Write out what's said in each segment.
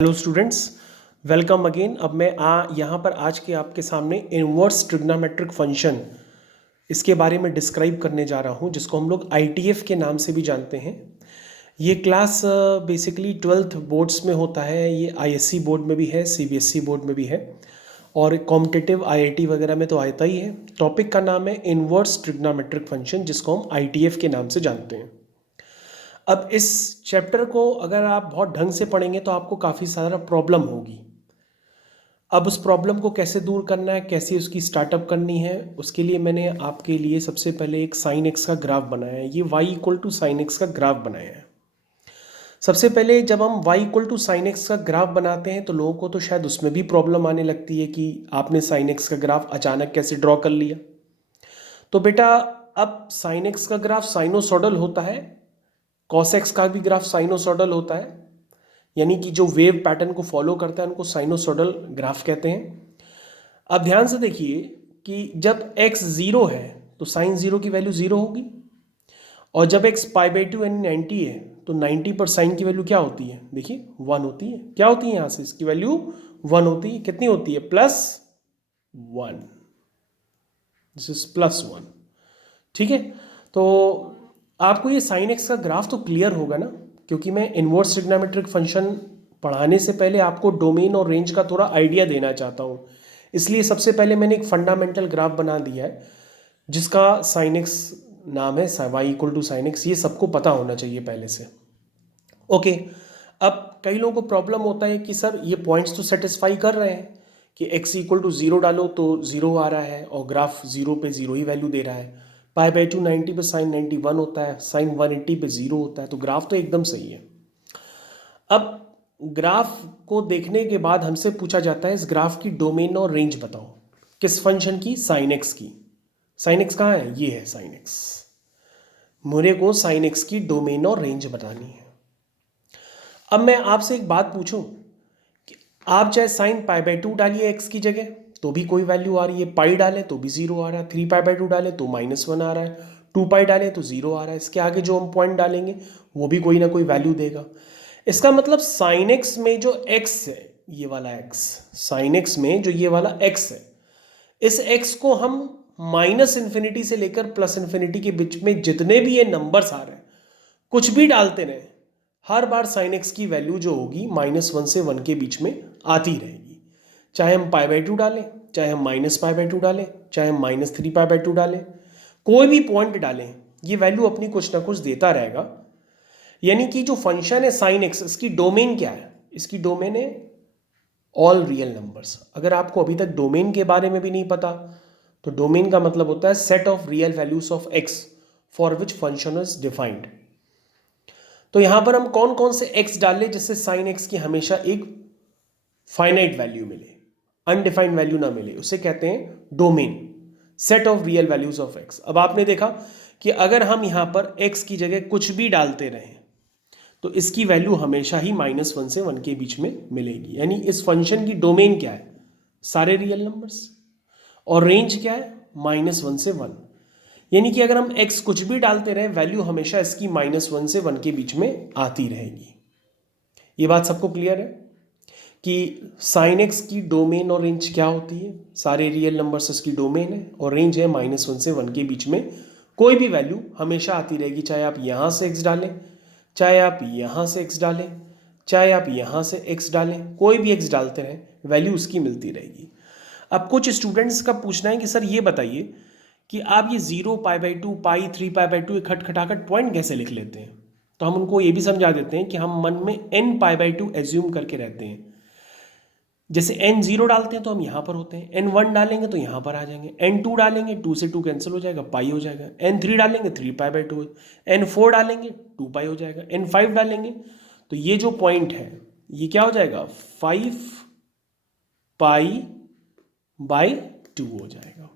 Hello students, welcome again. अब मैं यहाँ पर आज के आपके सामने इनवर्स ट्रिग्नोमेट्रिक फंक्शन इसके बारे में डिस्क्राइब करने जा रहा हूँ, जिसको हम लोग आईटीएफ के नाम से भी जानते हैं। ये क्लास बेसिकली 12th बोर्ड्स में होता है। ये आईएससी बोर्ड में भी है, सीबीएसई बोर्ड में भी है, और कॉम्पिटिटिव आईआईटी वगैरह में तो आता ही है। टॉपिक का नाम है इनवर्स ट्रिग्नोमेट्रिक फंक्शन, जिसको हम आईटीएफ के नाम से जानते हैं। अब इस चैप्टर को अगर आप बहुत ढंग से पढ़ेंगे तो आपको काफ़ी सारा प्रॉब्लम होगी। अब उस प्रॉब्लम को कैसे दूर करना है, कैसे उसकी स्टार्टअप करनी है, उसके लिए मैंने आपके लिए सबसे पहले एक साइन एक्स का ग्राफ बनाया है। ये y equal to sine x का ग्राफ बनाया है। सबसे पहले जब हम y equal to sine x का ग्राफ बनाते हैं तो लोगों को तो शायद उसमें भी प्रॉब्लम आने लगती है कि आपने साइन एक्स का ग्राफ अचानक कैसे ड्रॉ कर लिया। तो बेटा, अब साइन एक्स का ग्राफ साइनोसॉडल होता है, कॉस एक्स का भी ग्राफ साइनोसॉडल होता है, यानी कि जो वेव पैटर्न को फॉलो करता है उनको साइनोसॉडल ग्राफ कहते हैं। अब ध्यान से देखिए कि जब x 0 है तो साइन 0 की वैल्यू 0 होगी, और जब x π/2 यानी 90 है तो 90 पर साइन की वैल्यू क्या होती है? देखिए 1 होती है। क्या होती है? यहाँ से इसकी वैल्यू 1 होती है। कितनी होती है? +1। This is +1। ठीक है, तो आपको ये साइन एक्स का ग्राफ तो क्लियर होगा ना, क्योंकि मैं इनवर्स ट्रिग्नोमेट्रिक फंक्शन पढ़ाने से पहले आपको डोमेन और रेंज का थोड़ा आइडिया देना चाहता हूँ। इसलिए सबसे पहले मैंने एक फंडामेंटल ग्राफ बना दिया है जिसका साइन एक्स नाम है, y equal to sine x. ये सबको पता होना चाहिए पहले से। ओके, अब कई लोगों को प्रॉब्लम होता है कि सर ये पॉइंट्स तो सेटिस्फाई कर रहे हैं कि x इक्वल टू 0 डालो तो 0 आ रहा है, और ग्राफ 0 पे 0 ही वैल्यू दे रहा है। π/2 90 पे साइन 91 होता है, साइन 180 पे 0 होता है, तो ग्राफ तो एकदम सही है। अब ग्राफ को देखने के बाद हमसे पूछा जाता है इस ग्राफ की डोमेन और रेंज बताओ। किस फंक्शन की? साइन एक्स की। साइन एक्स कहाँ है? ये है साइन एक्स। मुझे को साइन एक्स की डोमेन और रेंज बतानी है। अब मैं आपसे एक बात पूछूं कि आप चाहे साइन π/2 डालिए एक्स की जगह तो भी कोई वैल्यू आ रही है, पाई डालें तो भी 0 आ रहा है, 3π/2 डालें तो -1 आ रहा है, 2π डालें तो 0 आ रहा है। इसके आगे जो हम पॉइंट डालेंगे वो भी कोई ना कोई वैल्यू देगा। इसका मतलब साइन एक्स में जो एक्स है, ये वाला एक्स, साइन एक्स में जो ये वाला एक्स है, इस एक्स को हम -∞ से लेकर +∞ के बीच में जितने भी ये नंबर्स आ रहे हैं कुछ भी डालते रहे, हर बार साइन एक्स की वैल्यू जो होगी -1 से 1 के बीच में आती रहेगी। चाहे हम π/2 डालें, चाहे हम -π/2 डालें, चाहे हम -3π/2 डालें, कोई भी पॉइंट डालें, ये वैल्यू अपनी कुछ ना कुछ देता रहेगा। यानी कि जो फंक्शन है साइन एक्स, इसकी डोमेन क्या है? इसकी डोमेन है ऑल रियल नंबर्स। अगर आपको अभी तक डोमेन के बारे में भी नहीं पता तो डोमेन का मतलब होता है set of real values of x for which function is defined. तो यहां पर हम कौन कौन से एक्स डालें जिससे साइन एक्स की हमेशा एक फाइनाइट वैल्यू मिले, अनडिफाइंड वैल्यू ना मिले, उसे कहते हैं domain, set of real values of x. अब आपने देखा कि अगर हम यहां पर एक्स की जगह कुछ भी डालते रहें तो इसकी वैल्यू हमेशा ही -1 से 1 के बीच में मिलेगी। यानी इस फंक्शन की डोमेन क्या है? सारे रियल नंबर्स। और रेंज क्या है? -1 से 1। यानी कि अगर हम x कुछ भी डालते रहे वैल्यू हमेशा इसकी -1 से 1 के बीच में आती रहेगी। ये बात सबको क्लियर है कि साइन एक्स की डोमेन और रेंज क्या होती है? सारे रियल नंबर्स इसकी डोमेन है, और रेंज है -1 से 1 के बीच में कोई भी वैल्यू हमेशा आती रहेगी। चाहे आप यहाँ से x डालें, चाहे आप यहाँ से x डालें, चाहे आप यहाँ से x डालें, कोई भी x डालते रहें वैल्यू उसकी मिलती रहेगी। अब कुछ स्टूडेंट्स का पूछना है कि सर ये बताइए कि आप ये 0, π/2, पाई, 3π/2 खटखटाखट पॉइंट कैसे लिख लेते हैं? तो हम उनको ये भी समझा देते हैं कि हम मन में n π/2 एज्यूम करके रहते हैं। जैसे n0 डालते हैं तो हम यहाँ पर होते हैं, n1 डालेंगे तो यहाँ पर आ जाएंगे, n2 डालेंगे 2 से 2 कैंसिल हो जाएगा, पाई हो जाएगा, n3 डालेंगे 3π/2, n4 डालेंगे 2π हो जाएगा, n5 डालेंगे तो ये जो पॉइंट है ये क्या हो जाएगा? 5π/2 हो जाएगा।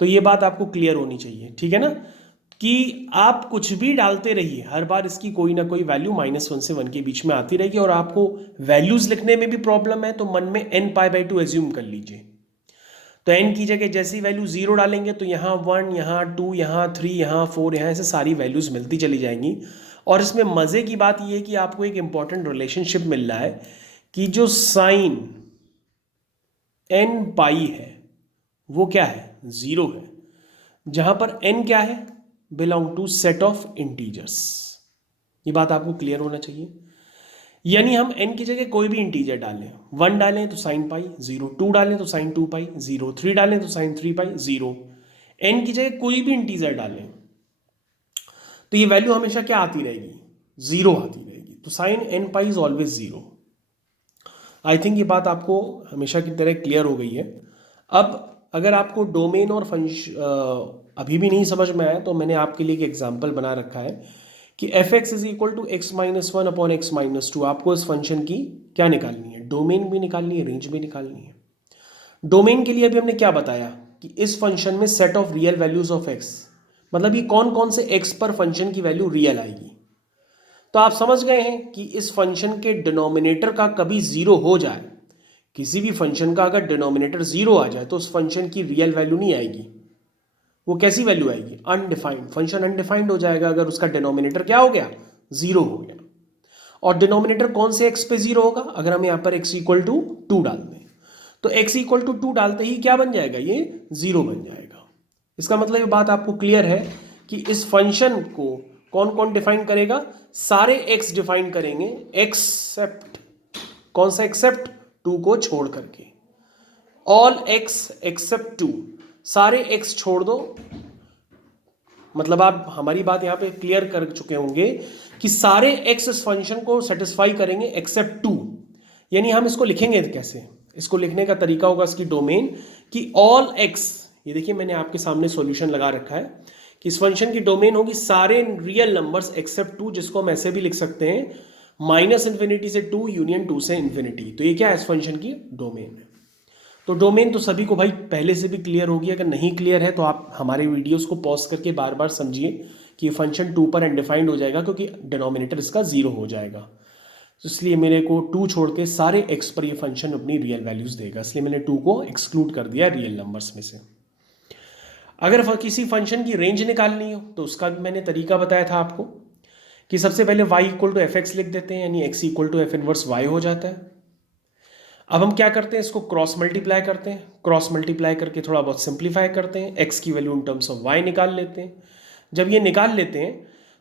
तो ये बात आपको क्लियर होनी चाहिए, ठीक है ना, कि आप कुछ भी डालते रहिए हर बार इसकी कोई ना कोई वैल्यू -1 से 1 के बीच में आती रहेगी। और आपको वैल्यूज लिखने में भी प्रॉब्लम है तो मन में nπ/2 एज्यूम कर लीजिए। तो n की जगह जैसी वैल्यू 0 डालेंगे तो यहाँ 1, यहाँ 2, यहाँ 3, यहाँ 4, यहाँ ऐसे सारी वैल्यूज मिलती चली जाएंगी। और इसमें मज़े की बात यह है कि आपको एक इंपॉर्टेंट रिलेशनशिप मिल रहा है कि जो साइन n पाई है वो क्या है, 0 है, जहां पर n क्या है, belong to set of integers. ये बात आपको क्लियर होना चाहिए। यानी हम n की जगह कोई भी इंटीजर डालें, 1 डालें तो साइन पाई 0, 2 डालें तो साइन 2 पाई 0, 3 डालें तो साइन 3 पाई 0, n की जगह कोई भी इंटीजर डालें तो ये वैल्यू हमेशा क्या आती रहेगी, 0 आती रहेगी। तो sine n pi is always 0। I think ये बात आपको हमेशा की तरह क्लियर हो गई है। अब अगर आपको डोमेन और अभी भी नहीं समझ में आया तो मैंने आपके लिए एक एग्जाम्पल बना रखा है कि f x is equal to x minus one upon x minus two. आपको इस फंक्शन की क्या निकालनी है, डोमेन भी निकालनी है, रेंज भी निकालनी है। डोमेन के लिए अभी हमने क्या बताया कि इस फंक्शन में set of real values of x, मतलब ये कौन कौन से एक्स पर फंक्शन की वैल्यू रियल आएगी। तो आप समझ गए हैं कि इस फंक्शन के डिनोमिनेटर का कभी 0 हो जाए, किसी भी फंक्शन का अगर डिनोमिनेटर 0 आ जाए तो उस फंक्शन की रियल वैल्यू नहीं आएगी। वो कैसी वैल्यू आएगी, अनडिफाइंड। फंक्शन अनडिफाइंड हो जाएगा अगर उसका डिनोमिनेटर क्या हो गया, 0 हो गया। और डिनोमिनेटर कौन से x पे 0 होगा, अगर हम यहां पर x इक्वल टू 2 डाल दें तो x इक्वल टू 2 डालते ही क्या बन जाएगा, ये 0 बन जाएगा। इसका मतलब ये बात आपको क्लियर है कि इस फंक्शन को कौन कौन डिफाइन करेगा, सारे x डिफाइन करेंगे एक्सेप्ट, कौन सा एक्सेप्ट, 2 को छोड़ करके। ऑल x एक्सेप्ट 2, सारे x छोड़ दो। मतलब आप हमारी बात यहां पे क्लियर कर चुके होंगे कि सारे x इस फंक्शन को सेटिस्फाई करेंगे एक्सेप्ट 2। यानी हम इसको लिखेंगे कैसे, इसको लिखने का तरीका होगा इसकी डोमेन कि ऑल x, ये देखिए मैंने आपके सामने सॉल्यूशन लगा रखा है कि इस फंक्शन की डोमेन होगी सारे रियल नंबर्स एक्सेप्ट 2, जिसको हम ऐसे भी लिख सकते हैं -∞ से 2 यूनियन 2 से इन्फिनिटी। तो ये क्या है, इस फंक्शन की डोमेन है। तो डोमेन तो सभी को भाई पहले से भी क्लियर होगी, अगर नहीं क्लियर है तो आप हमारे वीडियोस को पॉज करके बार बार समझिए कि ये फंक्शन 2 पर अनडिफाइंड हो जाएगा क्योंकि डिनोमिनेटर इसका 0 हो जाएगा। तो इसलिए मेरे को 2 छोड़ के सारे x पर ये फंक्शन अपनी रियल वैल्यूज देगा, इसलिए मैंने 2 को एक्सक्लूड कर दिया रियल नंबर्स में से। अगर किसी फंक्शन की रेंज निकालनी हो तो उसका भी मैंने तरीका बताया था आपको कि सबसे पहले y equal to f x लिख देते हैं, यानी x equal to f inverse y हो जाता है। अब हम क्या करते हैं, इसको क्रॉस मल्टीप्लाई करते हैं, क्रॉस मल्टीप्लाई करके थोड़ा बहुत सिंप्लीफाई करते हैं, x की value in terms of y निकाल लेते हैं। जब ये निकाल लेते हैं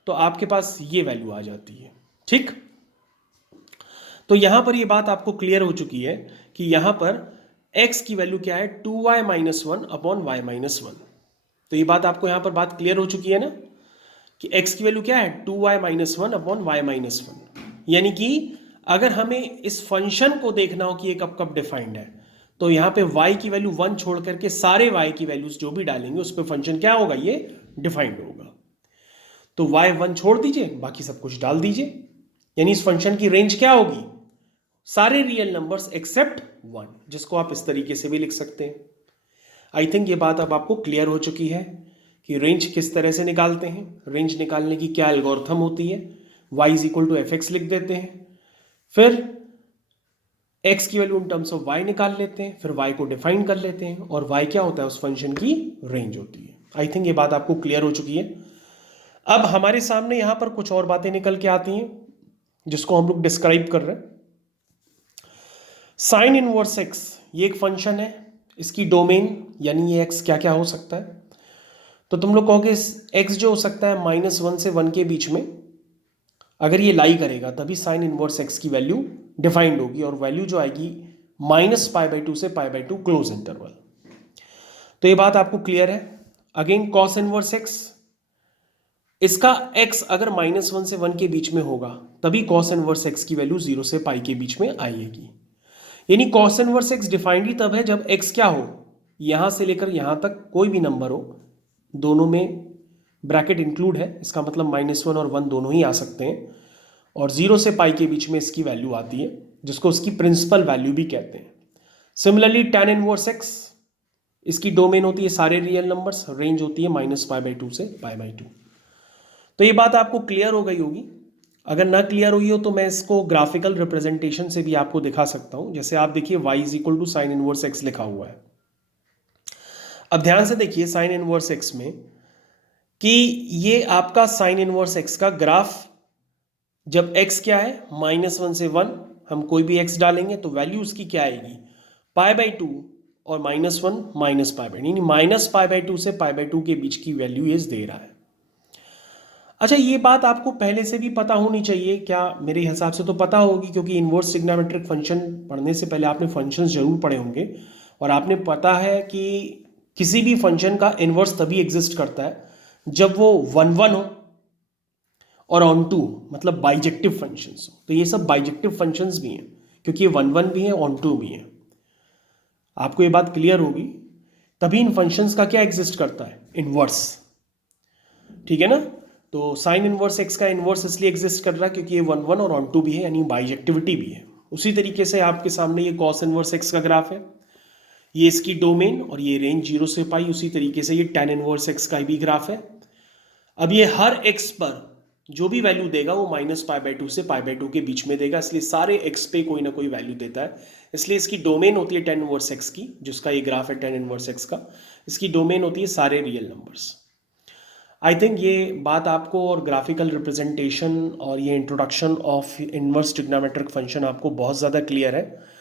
तो आपके पास ये वैल्यू आ जाती है। ठीक, तो यहां पर ये बात आपको क्लियर हो चुकी है कि यहां पर x की वैल्यू क्या है, 2y minus one upon y minus one. तो ये बात आपको यहां पर बात क्लियर हो चुकी है ना कि x की वैल्यू क्या है, 2y minus one upon y minus one. यानी कि अगर हमें इस फंक्शन को देखना हो कि ये कब कब डिफाइंड है तो यहाँ पे y की वैल्यू 1 छोड़ करके सारे y की वैल्यूज जो भी डालेंगे उस पर फंक्शन क्या होगा, ये डिफाइंड होगा। तो y 1 छोड़ दीजिए, बाकी सब कुछ डाल दीजिए, यानी इस फंक्शन की रेंज क्या होगी, सारे रियल नंबर्स एक्सेप्ट 1, जिसको आप इस तरीके से भी लिख सकते हैं। आई थिंक ये बात अब आपको क्लियर हो चुकी है कि रेंज किस तरह से निकालते हैं, रेंज निकालने की क्या एल्गोरिथम होती है। y is equal to f x लिख देते हैं, फिर x की value in terms of y निकाल लेते हैं, फिर y को डिफाइन कर लेते हैं और y क्या होता है, उस फंक्शन की रेंज होती है। आई थिंक ये बात आपको क्लियर हो चुकी है। अब हमारे सामने यहां पर कुछ और बातें निकल के आती हैं जिसको हम लोग डिस्क्राइब कर रहे हैं। साइन इनवर्स x, ये एक फंक्शन है, इसकी डोमेन यानी ये x क्या क्या हो सकता है। तो तुम लोग कहोगे x जो हो सकता है -1 से 1 के बीच में, अगर ये लाई करेगा तभी साइन इनवर्स x की वैल्यू डिफाइंड होगी और वैल्यू जो आएगी -π/2 से π/2 क्लोज इंटरवल। तो ये बात आपको क्लियर है। अगेन कॉस इनवर्स x, इसका x अगर -1 से 1 के बीच में होगा तभी कॉस इनवर्स x की वैल्यू 0 से π के बीच में आएगी। यानी कॉस इनवर्स x डिफाइंड ही तब है जब x क्या हो, यहां से लेकर यहां तक कोई भी नंबर हो, दोनों में ब्रैकेट इंक्लूड है, इसका मतलब -1 और 1 दोनों ही आ सकते हैं, और 0 से π के बीच में इसकी वैल्यू आती है जिसको उसकी प्रिंसिपल वैल्यू भी कहते हैं। सिमिलरली tan इनवर्स x, इसकी डोमेन होती है सारे रियल नंबर्स, रेंज होती है -π/2 से π/2। तो ये बात आपको क्लियर हो गई होगी। अगर ना क्लियर हुई हो तो मैं इसको ग्राफिकल रिप्रेजेंटेशन से भी आपको दिखा सकता हूं। जैसे आप देखिए y is equal to sine inverse x लिखा हुआ है। अब ध्यान से देखिए साइन इनवर्स x में कि ये आपका साइन इनवर्स x का ग्राफ जब x क्या है -1 से 1 हम कोई भी x डालेंगे तो वैल्यू उसकी क्या आएगी, π/2 और -1 माइनस π/2, यानी -π/2 से π/2 के बीच की वैल्यू ये दे रहा है। अच्छा, ये बात आपको पहले से भी पता होनी चाहिए क्या? मेरे हिसाब से तो पता होगी, क्योंकि इन्वर्स ट्रिग्नोमेट्रिक फंक्शन पढ़ने से पहले आपने फंक्शंस जरूर पढ़े होंगे और आपने पता है कि किसी भी फंक्शन का इन्वर्स तभी एग्जिस्ट करता है जब वो 1 हो और ऑन टू, मतलब बाइजेक्टिव फंक्शंस हो। तो ये सब बाइजेक्टिव फंक्शंस भी हैं, क्योंकि ये 1 भी है, ऑन टू भी है। आपको ये बात क्लियर होगी, तभी इन फंक्शंस का क्या एग्जिस्ट करता है, इन्वर्स। ठीक है ना? तो साइन इनवर्स एक्स का इनवर्स इसलिए एग्जिस्ट कर रहा है क्योंकि ये 1 और ऑन टू भी है, यानी बाइजेक्टिविटी भी है। उसी तरीके से आपके सामने ये कॉस इनवर्स एक्स का ग्राफ है, ये इसकी डोमेन और ये रेंज 0 से पाई। उसी तरीके से ये tan इनवर्स एक्स का भी ग्राफ है। अब ये हर x पर जो भी वैल्यू देगा वो -π/2 से π/2 के बीच में देगा, इसलिए सारे x पे कोई ना कोई वैल्यू देता है। इसलिए इसकी डोमेन होती है tan इनवर्स एक्स की, जिसका ये ग्राफ है tan इनवर्स एक्स का। इसकी डोमेन होती है सारे रियल नंबर्स। आई थिंक ये बात आपको, और ग्राफिकल रिप्रेजेंटेशन और ये introduction of inverse trigonometric function आपको बहुत ज़्यादा क्लियर है।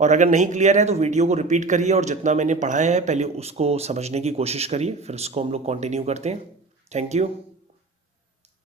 और अगर नहीं क्लियर है तो वीडियो को रिपीट करिए और जितना मैंने पढ़ाया है पहले उसको समझने की कोशिश करिए, फिर उसको हम लोग कंटिन्यू करते हैं। Thank you.